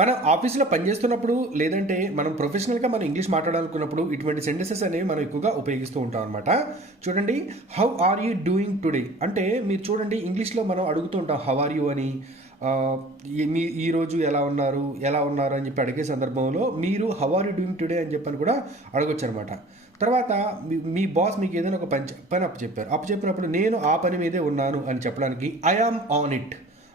మనం ఆఫీస్లో పనిచేస్తున్నప్పుడు లేదంటే మనం ప్రొఫెషనల్గా మనం ఇంగ్లీష్ మాట్లాడాలనుకున్నప్పుడు ఇటువంటి సెంటెన్సెస్ అనేవి మనం ఎక్కువగా ఉపయోగిస్తూ ఉంటాం అనమాట. చూడండి, how are you doing today అంటే మీరు చూడండి ఇంగ్లీష్లో మనం అడుగుతూ ఉంటాం హౌ ఆర్ యూ అని. ఆ, మీ ఈరోజు ఎలా ఉన్నారు అని చెప్పి అడిగే సందర్భంలో మీరు how are you doing today అని చెప్పని కూడా అడగొచ్చు అనమాట. తర్వాత మీ బాస్ మీకు ఏదైనా ఒక పని అప్పచెప్పినప్పుడు నేను ఆ పని మీదే ఉన్నాను అని చెప్పడానికి ఐ ఆమ్ ఆన్ ఇట్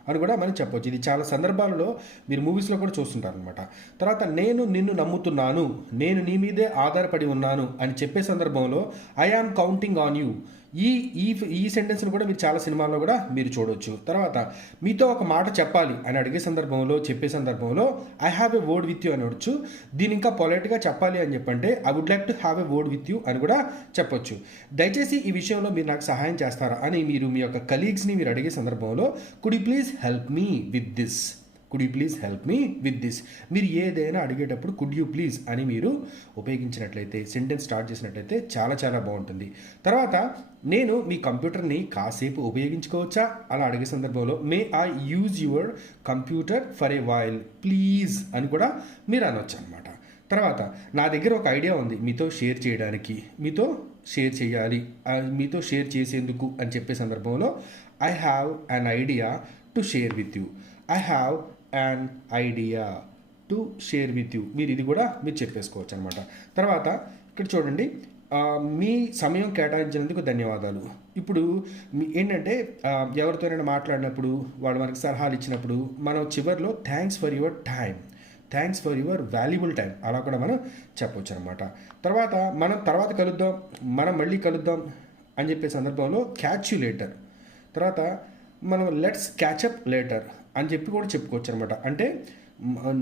అని కూడా మనం చెప్పొచ్చు. ఇది చాలా సందర్భాలలో మీరు మూవీస్లో కూడా చూస్తుంటారు అనమాట. తర్వాత నేను నిన్ను నమ్ముతున్నాను, నేను నీ మీదే ఆధారపడి ఉన్నాను అని చెప్పే సందర్భంలో I am counting on you. ఈ ఈ ఈ సెంటెన్స్ను కూడా మీరు చాలా సినిమాల్లో కూడా మీరు చూడొచ్చు. తర్వాత మీతో ఒక మాట చెప్పాలి అని అడిగే సందర్భంలో చెప్పే సందర్భంలో I have a word with you అని అనొచ్చు. దీని ఇంకా పొలైట్గా చెప్పాలి అని చెప్పంటే I would like to have a word with you అని కూడా చెప్పొచ్చు. దయచేసి ఈ విషయంలో మీరు నాకు సహాయం చేస్తారా అని మీరు మీ యొక్క కలీగ్స్ని మీరు అడిగే సందర్భంలో could you please help me with this, could you please help me with this. మీరు ఏదైనా అడిగేటప్పుడు కుడ్ యూ ప్లీజ్ అని మీరు ఉపయోగించినట్లయితే, సెంటెన్స్ స్టార్ట్ చేసినట్లయితే చాలా చాలా బాగుంటుంది. తర్వాత నేను మీ కంప్యూటర్ని కాసేపు ఉపయోగించుకోవచ్చా అలా అడిగే సందర్భంలో may I use your computer for a while please అని కూడా మీరు అనొచ్చు అనమాట. తర్వాత నా దగ్గర ఒక ఐడియా ఉంది మీతో షేర్ చేయడానికి, మీతో షేర్ చేయాలి, మీతో షేర్ చేసేందుకు అని చెప్పే సందర్భంలో I have an idea to share with you, I have and idea to share with you. మీరు ఇది కూడా మీరు చెప్పేసుకోవచ్చు అనమాట. తర్వాత ఇక్కడ చూడండి, మీ సమయం కేటాయించినందుకు ధన్యవాదాలు. ఇప్పుడు ఏంటంటే ఎవరితోనైనా మాట్లాడినప్పుడు వాళ్ళు మనకు సలహాలు ఇచ్చినప్పుడు మనం చివరిలో thanks for your time, thanks for your valuable time అలా కూడా మనం చెప్పొచ్చు అనమాట. తర్వాత తర్వాత కలుద్దాం, మనం మళ్ళీ కలుద్దాం అని చెప్పే సందర్భంలో క్యాచ్ యూ లేటర్. తర్వాత మనం లెట్స్ క్యాచప్ లేటర్ అని చెప్పి కూడా చెప్పుకోవచ్చు అనమాట. అంటే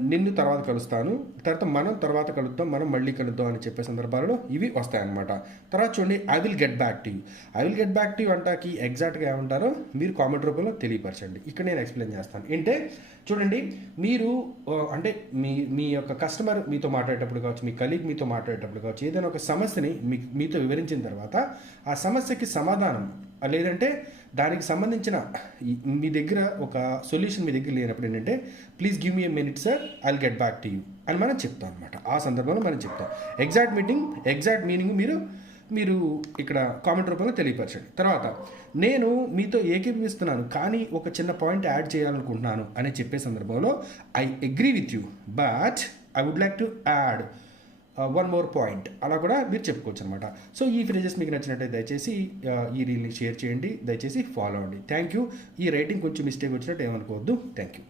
నిన్ను తర్వాత కలుస్తాను, తర్వాత మనం తర్వాత కలుద్దాం, మనం మళ్ళీ కలుద్దాం అని చెప్పే సందర్భాలలో ఇవి వస్తాయన్నమాట. తర్వాత చూడండి, I will get back to you. I will get back to you అంటాకి ఎగ్జాక్ట్గా ఏమంటారో మీరు కామెంట్ రూపంలో తెలియపరచండి. ఇక్కడ నేను ఎక్స్ప్లెయిన్ చేస్తాను. ఏంటంటే చూడండి, మీరు అంటే మీ యొక్క కస్టమర్ మీతో మాట్లాడేటప్పుడు కావచ్చు, మీ కలీగ్ మీతో మాట్లాడేటప్పుడు కావచ్చు, ఏదైనా ఒక సమస్యని మీతో వివరించిన తర్వాత ఆ సమస్యకి సమాధానం లేదంటే దానికి సంబంధించిన మీ దగ్గర ఒక సొల్యూషన్ మీ దగ్గర లేనప్పుడు ఏంటంటే please give me a minute sir I will get back to you అని మనం చెప్తాం అనమాట. ఆ సందర్భంలో మనం చెప్తాం. ఎగ్జాక్ట్ మీనింగ్ మీరు ఇక్కడ కామెంట్ రూపంలో తెలియపరచండి. తర్వాత నేను మీతో ఏకీభవిస్తున్నాను కానీ ఒక చిన్న పాయింట్ యాడ్ చేయాలనుకుంటున్నాను అని చెప్పే సందర్భంలో I agree with you but I would like to add one more point అలా కూడా మీరు చెప్పుకోవచ్చు అనమాట. సో ఈ ఫ్రేజెస్ మీకు నచ్చినట్టయితే దయచేసి ఈ రీల్ని షేర్ చేయండి, దయచేసి ఫాలో అవ్వండి. Thank you. ఈ రైటింగ్ కొంచెం మిస్టేక్ వచ్చినట్టు ఏమనుకోవద్దు. Thank you.